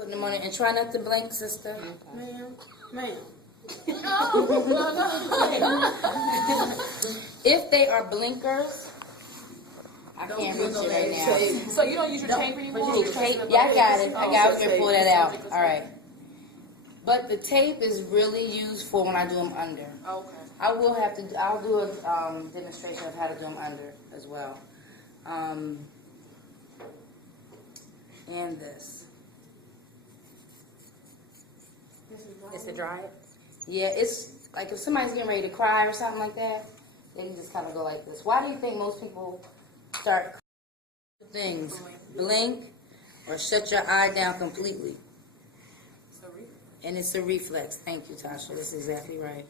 Putting them on it and try not to blink, sister. Ma'am, ma'am. If they are blinkers, I can't reach it right now. So you don't use your tape anymore? Yeah, I got it. I can pull that out. All right. But the tape is really used for when I do them under. Okay. I'll do a demonstration of how to do them under as well. And this. It's to dry it. Yeah, it's like if somebody's getting ready to cry or something like that, they can just kind of go like this. Why do you think most people start things? Blink or shut your eye down completely. And it's a reflex. Thank you, Tasha. That's exactly right.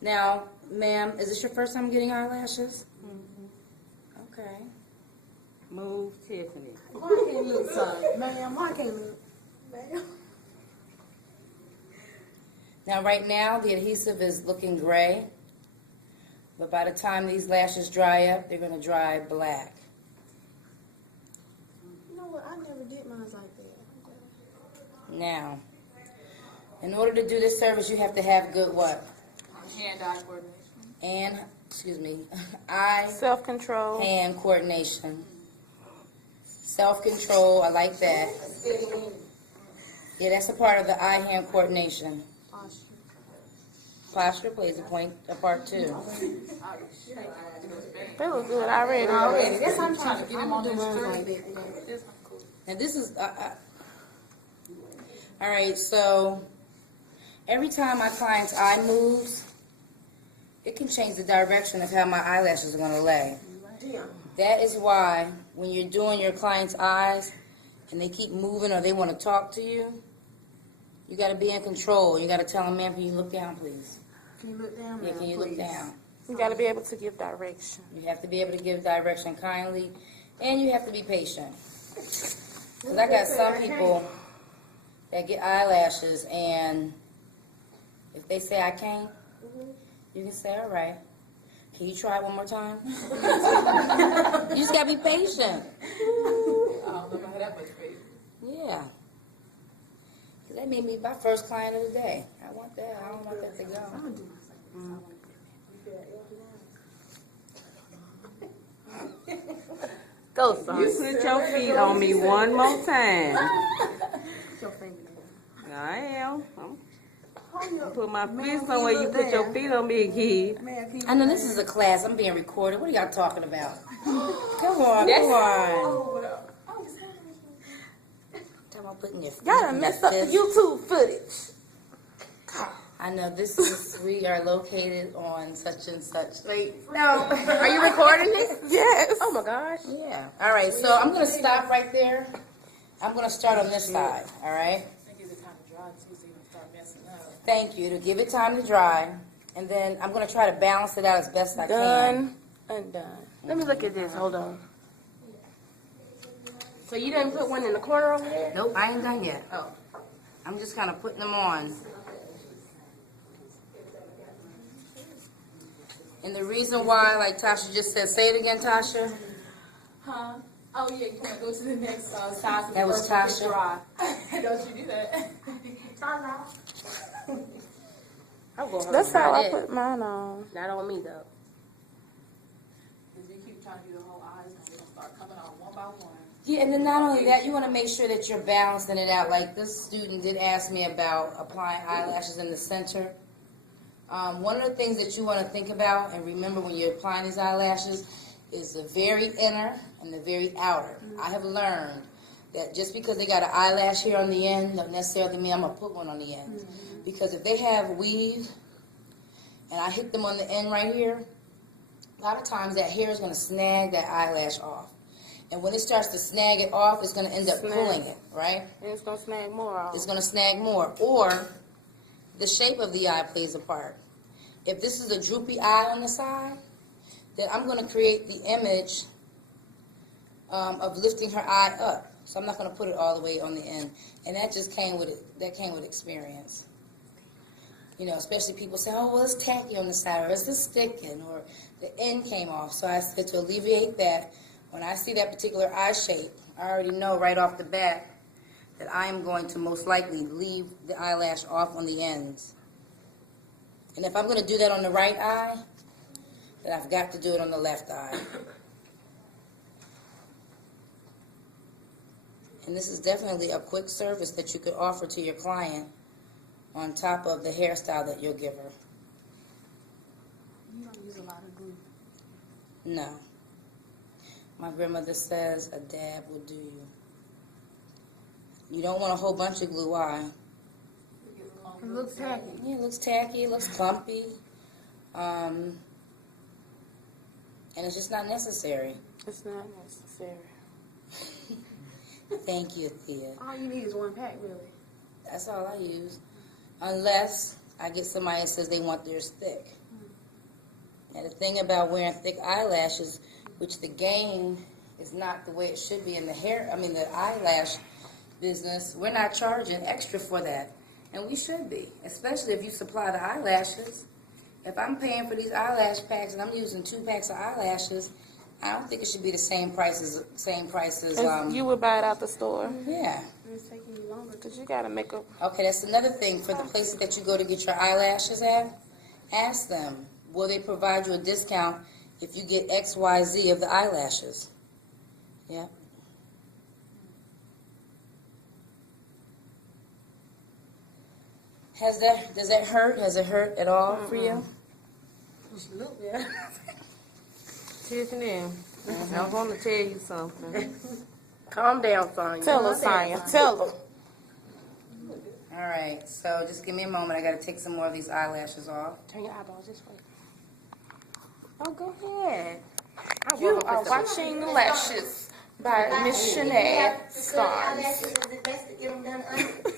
Now, ma'am, is this your first time getting eyelashes? Mm-hmm. Okay. Move, Tiffany. Why can't look, son? Ma'am, why can't look? Ma'am. Now, right now, the adhesive is looking gray. But by the time these lashes dry up, they're going to dry black. You know what? I never did mine like that. Now, in order to do this service, you have to have good what? Hand-eye coordination. And, excuse me, eye, Self-control. hand coordination. Self-control, I like that. Yeah, that's a part of the eye-hand coordination. Posture plays a part too. They look good already. That's what I'm trying to get him on this like that. And this is, all right, so every time my client's eye moves, it can change the direction of how my eyelashes are going to lay. That is why when you're doing your client's eyes and they keep moving or they want to talk to you, you got to be in control. You got to tell them, ma'am, can you look down, please? Can you look down? Yeah, can you look down? You got to be able to give direction. You have to be able to give direction kindly, and you have to be patient. Because I got some people that get eyelashes, and if they say I can't, you can say, all right. Can you try it one more time? You just got to be patient. I don't know if I had that much faith. Yeah. That made me my first client of the day. I want that. I don't want that to go. Go, son. You put your feet on me one more time. I am. I'm put my feet somewhere you put your feet on me, kid. I know this is a class. I'm being recorded. What are y'all talking about? Come on, come on. Talking about putting your feet Gotta in mess the up the YouTube footage. I know this is, we are located on such and such. Wait, no. Are you recording this? Yes. Oh my gosh. Yeah. All right, so I'm going to stop right there. I'm going to start on this side, all right? I think it's time to dry too, so you don't start messing up. Thank you. To give it time to dry. And then I'm going to try to balance it out as best I can. Done and done. Let me look at this. Hold on. So you didn't put one in the corner over there? Nope, I ain't done yet. Oh. I'm just kind of putting them on. And the reason why, like Tasha just said, say it again, Tasha. Huh? Oh yeah, you want to go to the next side. That was Tasha. Dry. Don't you do that? That's how I put mine on. Not on me though. If you keep trying to do the whole eyes, they're gonna start coming out one by one. Yeah, and then not only that, you want to make sure that you're balancing it out. Like this student did ask me about applying eyelashes in the center. One of the things that you want to think about and remember when you're applying these eyelashes is the very inner and the very outer. I have learned that just because they got an eyelash here on the end don't necessarily mean I'm going to put one on the end. Because if they have weave and I hit them on the end right here, a lot of times that hair is going to snag that eyelash off. And when it starts to snag it off, it's going to end up pulling it, right? And it's going to snag more off. It's going to snag more. Or the shape of the eye plays a part. If this is a droopy eye on the side, then I'm going to create the image of lifting her eye up. So I'm not going to put it all the way on the end. And that just came with it. That came with experience. You know, especially people say, oh, well, it's tacky on the side, or it's just sticking, or the end came off. So I said to alleviate that, When I see that particular eye shape, I already know right off the bat that I am going to most likely leave the eyelash off on the ends. And if I'm going to do that on the right eye, then I've got to do it on the left eye. And this is definitely a quick service that you could offer to your client on top of the hairstyle that you'll give her. You don't use a lot of glue. No. My grandmother says a dab will do you. You don't want a whole bunch of glue. Why? It looks tacky. Yeah, it looks tacky, it looks clumpy. And it's just not necessary. It's not necessary. Thank you, Thea. All you need is one pack, really. That's all I use. Unless I get somebody that says they want theirs thick. And the thing about wearing thick eyelashes, which the game is not the way it should be in the the eyelash business, we're not charging extra for that. And we should be, especially if you supply the eyelashes. If I'm paying for these eyelash packs and I'm using 2 packs of eyelashes, I don't think it should be the same price as You would buy it out the store. yeah. It's taking you longer. Because you got to make a... Okay, that's another thing. For the places that you go to get your eyelashes at, ask them, will they provide you a discount if you get X, Y, Z of the eyelashes? Yeah. Does that hurt? Has it hurt at all for you? She look better. Tiffany, I want to tell you something. Calm down, Sonya. Tell her, Sonya. Tell her. All right, so just give me a moment. I got to take some more of these eyelashes off. Turn your eyeballs this way. Oh, go ahead. You are watching Lashes by Miss Sinead Stars. Eyelashes is it best to get them done under?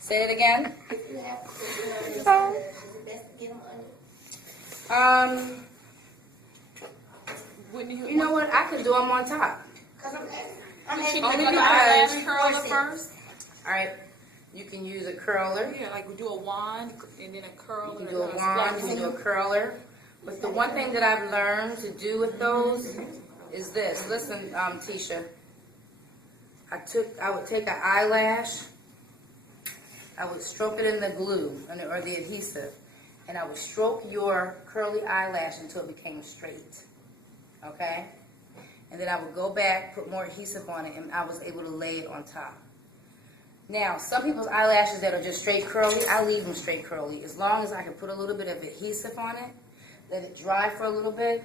Say it again. If you have to do it Oh. is it best to get them under? You know what? I could do them on top. Cause I'm She asking can Only do because- an eyelash curler first. All right, you can use a curler. Yeah, like we do a wand and then a curl. You can and do a then wand, you can do a curler. But the one thing that I've learned to do with those is this. Listen, Tisha. I would take an eyelash, I would stroke it in the glue or the adhesive, and I would stroke your curly eyelash until it became straight. Okay? And then I would go back, put more adhesive on it, and I was able to lay it on top. Now, some people's eyelashes that are just straight curly, I leave them straight curly. As long as I can put a little bit of adhesive on it, let it dry for a little bit,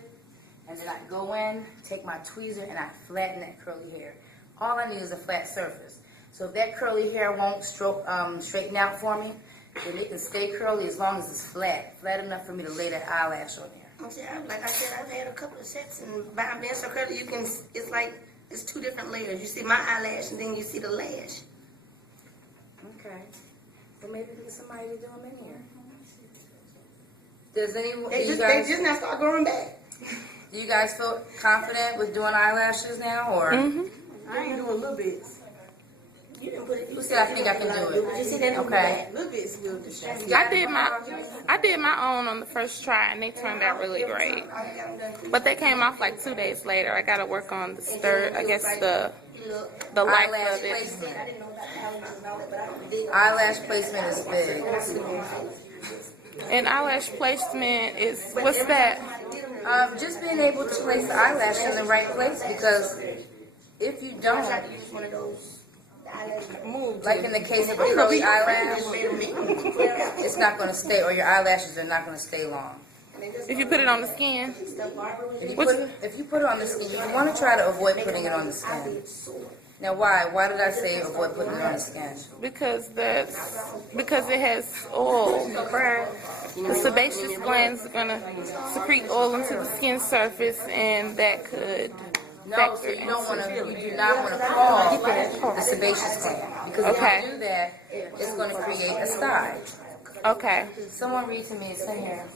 and then I go in, take my tweezer, and I flatten that curly hair. All I need is a flat surface. So if that curly hair won't straighten out for me, then it can stay curly as long as it's flat enough for me to lay that eyelash on there. like I said, I've had a couple of sets and by being so curly, you can, it's like, it's 2 different layers. You see my eyelash and then you see the lash. Okay. Well, maybe we get somebody to do them in here. Does anyone, They just now start growing back. do you guys feel confident with doing eyelashes now, or? I ain't doing little bits. You didn't put it. Who said I think I can do it? You see that? Okay. Little bits will distract. I did my own on the first try, and they turned out really great. But they came off like 2 days later. I got to work on the third, I guess the life Eyelash of it. placement. Eyelash placement is big. And eyelash placement is, what's that? Just being able to place the eyelash in the right place, because if you don't, One of those like in the case of a curly eyelash, it's not going to stay, or your eyelashes are not going to stay long. If you put it on the skin. If you put it on the skin, you want to try to avoid putting it on the skin. Now, why? Why did I say avoid putting it on the skin? Because it has oil. The sebaceous glands are gonna secrete oil into the skin surface, and that could No, so you do not want to call the sebaceous gland, because if you do that, it's going to create a sty. Okay. Someone read to me. It's in here.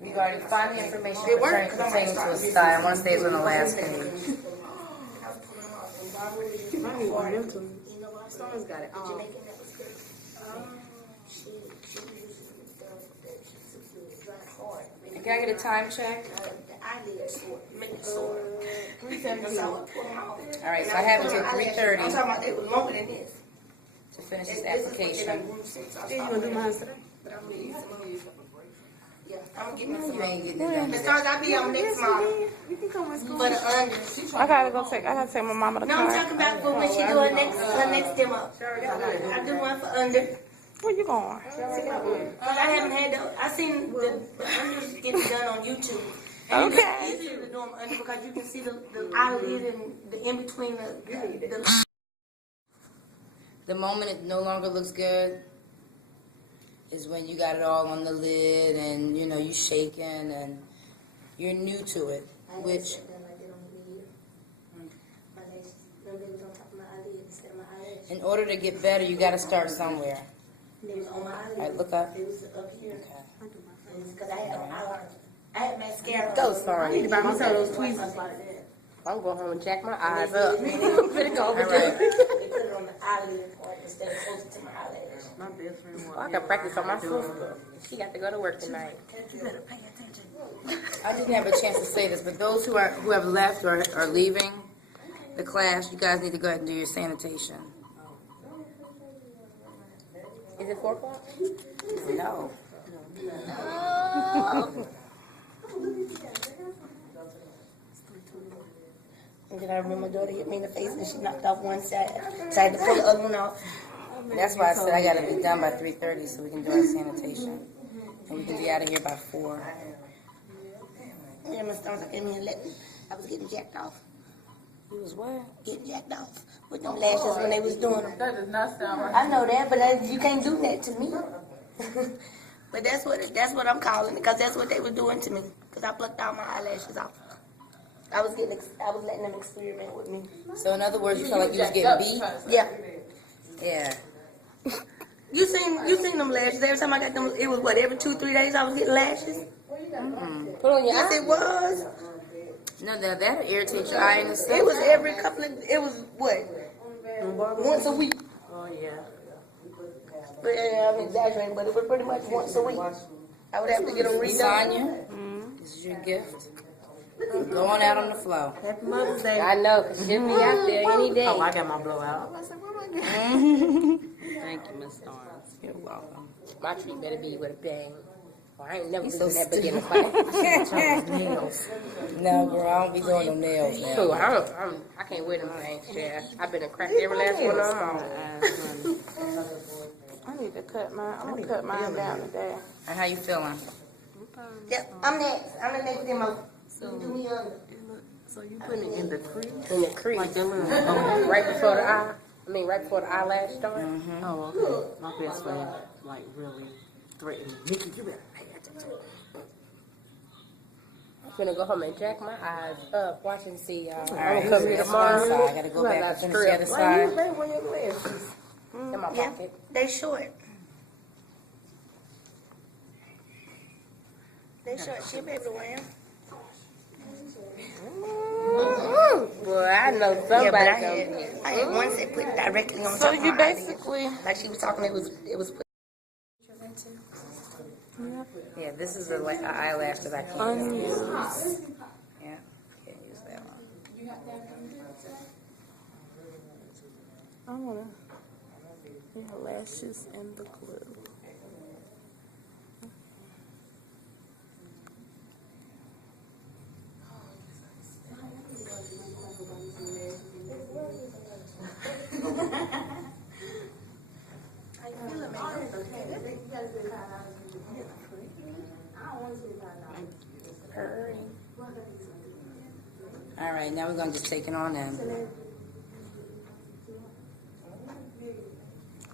Regarding find the information pertaining to a sty. I want to say it's on the last page. Someone's got it. Can I get a time check? the eyelid sore, make it sore. 3:17. So I put them on. All right, so I have until I'm 3:30 talking about it was longer than this. to finish this This is what application. they done grew since I You started. gonna do mine today? But I'm gonna use some of these. Yeah, I'm gonna get me You some. ain't getting it done today. Because I be on next model You can come with school. for the under. I gotta take my mama to No, I'm car. talking about for when she do her next demo. I do one for under. Where you going? Cause I haven't had I seen the unders getting done on YouTube. And Okay. it's easier to do them under because you can see the eyelid and the in between the The moment it no longer looks good is when you got it all on the lid and, you know, you shaking and you're new to it, which, in order to get better, you got to start somewhere. It was on my eyelid. All right, look up. It was up here. Because I had eyeliner. I had mascara. So sorry. I need to buy me some of those tweezers like that. I'm going home and jack my eyes up. I'm finna go over All there. right. They put it on the eyelid part instead of closer to my eyelash. My best friend Well, I can practice on my sister. She got to go to work tonight. You better pay attention. I didn't have a chance to say this, but those who have left or are leaving the class, you guys need to go ahead and do your sanitation. Is it 4 o'clock? No. And then I remember my daughter hit me in the face and she knocked off one side. So I had to pull the other one off. That's why I said I got to be done by 3:30 so we can do our sanitation. And we can be out of here by 4. And then my stomach gave me a leg. I was getting jacked off. You was what? Getting jacked off with them lashes when they was doing them. That does not sound right. I know that, but you can't do that to me. But that's what I'm calling it, because that's what they were doing to me. Because I plucked all my eyelashes off. I was letting them experiment with me. So in other words, you felt like you was getting beat? Yeah. Yeah. You seen them lashes. Every time I got them, it was what, every 2-3 days I was getting lashes? Put on your Yes, eye. it was. No, that'll irritate your eye and It stuff. was every couple of, it was what? Once a week. Oh, yeah. Yeah, I'm exaggerating, but it was pretty much once a week. I would have to get them redone. Sonya, this is your gift. Go on out on the floor. Happy Mother's Day. I know, because she'll be out there any day. Oh, I got my blowout. I was like, what am I getting? Thank you, Miss Starnes. You're welcome. My treat better be with a bang. Well, I ain't never so doing that stupid. beginning fight. Nails. No, girl, I don't be doing no nails now. Cool, I can't wear them things, Chad. I've been a crack every last one of them. I need to cut mine. I'm gonna cut mine down today. And how you feeling? Yep, I'm next. I'm the next demo. You do me under. So you putting it in the crease? In the crease. Like that little... Right before the eye. I mean, right before the eyelash start. Oh, okay. My best friend, like, really threatened me. Nikki, you better pay attention. I'm gonna go home and jack my eyes up, watch and see y'all. All right, I'm gonna come here that's one tomorrow. side. I gotta go back and finish the other side. In my Yeah, pocket. they short. They short. She'll be able to wear 'em. Well, I know Yeah, but somebody I had ones that put directly on So top of you my eyelid. basically, Like she was talking, it was put. Yeah, this is the eyelash that I can't use. unused. Yeah, can't use that one. I wanna eyelashes and the glue. All right, now we're gonna just take it on in.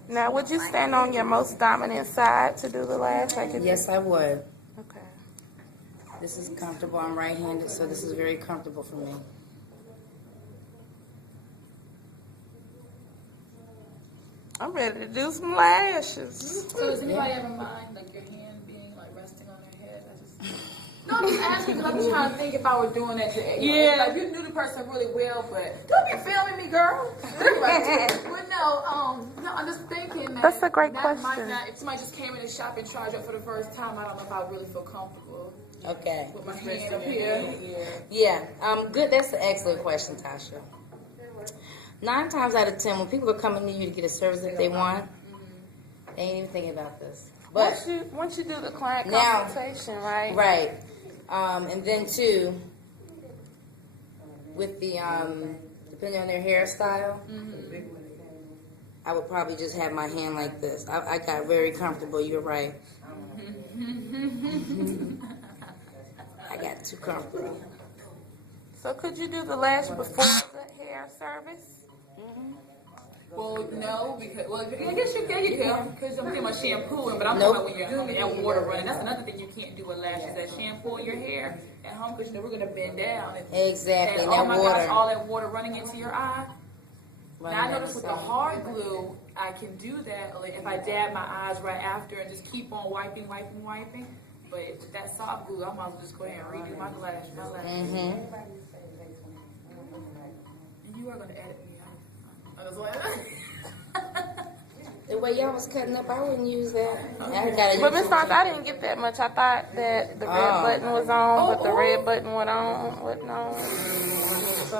Now, would you stand on your most dominant side to do the lash? Like if Yes, I would. Okay. This is comfortable. I'm right-handed, so this is very comfortable for me. I'm ready to do some lashes. So does anybody ever mind, like, your hand being, like, resting on their head? No, I'm just asking because I'm just trying to think if I were doing that to Yeah. Like, you knew the person really well, but don't be filming me, girl. But no, I'm just thinking that That's a great that might question. not, if somebody just came in the shop and tried you out for the first time, I don't know if I would really feel comfortable. Okay. With my hand up here. Yeah. Good. That's an excellent question, Tasha. 9 times out of 10, when people are coming to you to get a service that they want, they ain't even thinking about this. But Once you do the client Now- consultation, right? right. And then too, with the depending on their hairstyle, I would probably just have my hand like this. I got very comfortable. You're right. I got too comfortable. So could you do the lash before the hair service? Well, no, because I guess you can because I'm thinking about shampooing, but I'm Nope. talking about when you're and water running. That's another thing you can't do with lashes. That shampoo in your hair at home because we're gonna bend down. Exactly. And That oh my water. gosh, all that water running into your eye. Running Now I down notice the with the side. hard glue, I can do that. Like if I dab my eyes right after and just keep on wiping. But with that soft glue, I might as well just go ahead and redo my lashes. Mm-hmm. And you are gonna edit me out. I was like, The way y'all was cutting up, I wouldn't use that. I gotta But use Miss Fox, I didn't get that much. I thought that the red button was on, but the red button wasn't on.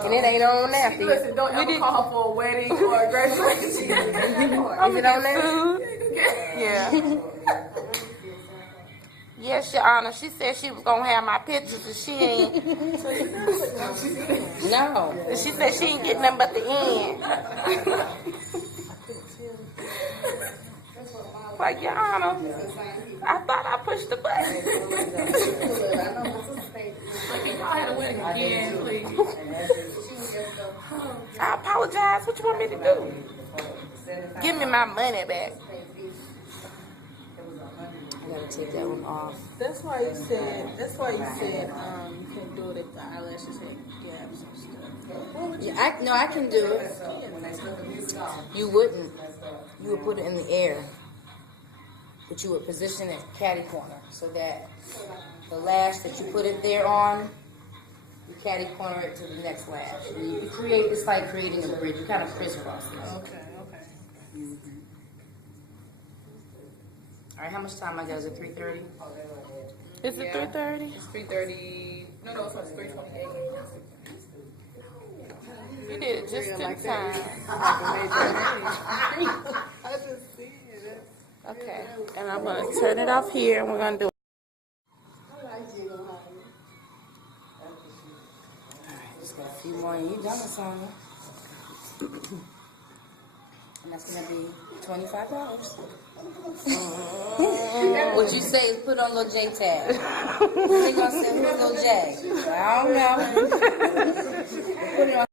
And it ain't on now. See? listen, don't ever call for a wedding or a graduation. I'm Is it on there? sued. Yeah. Yes, Your Honor. She said she was gonna have my pictures, and she ain't. No. She said she ain't getting nothing but the end. Like, Your Honor, I thought I pushed the button. I had a wedding again, please. I apologize. What you want me to do? Give me my money back. I gotta take that one off. That's why you said you can do it if the eyelashes had gaps and stuff. Yeah, I can do it. You wouldn't. You would put it in the air. But you would position it catty corner so that the lash that you put it there on, you catty corner it to the next lash. And you create, it's like creating a bridge. You kind of crisscross it. Okay. All right, how much time I got? Is it 3:30? Is it 3:30? It's 3:30. No, it's 3:28. You did it just in time. Okay, and I'm gonna turn it off here, and we're gonna do. Just got a few more and you done with something. And that's gonna be $25. What you say is put on Lil J tag. They gonna say who's Lil J? I don't know. Put it on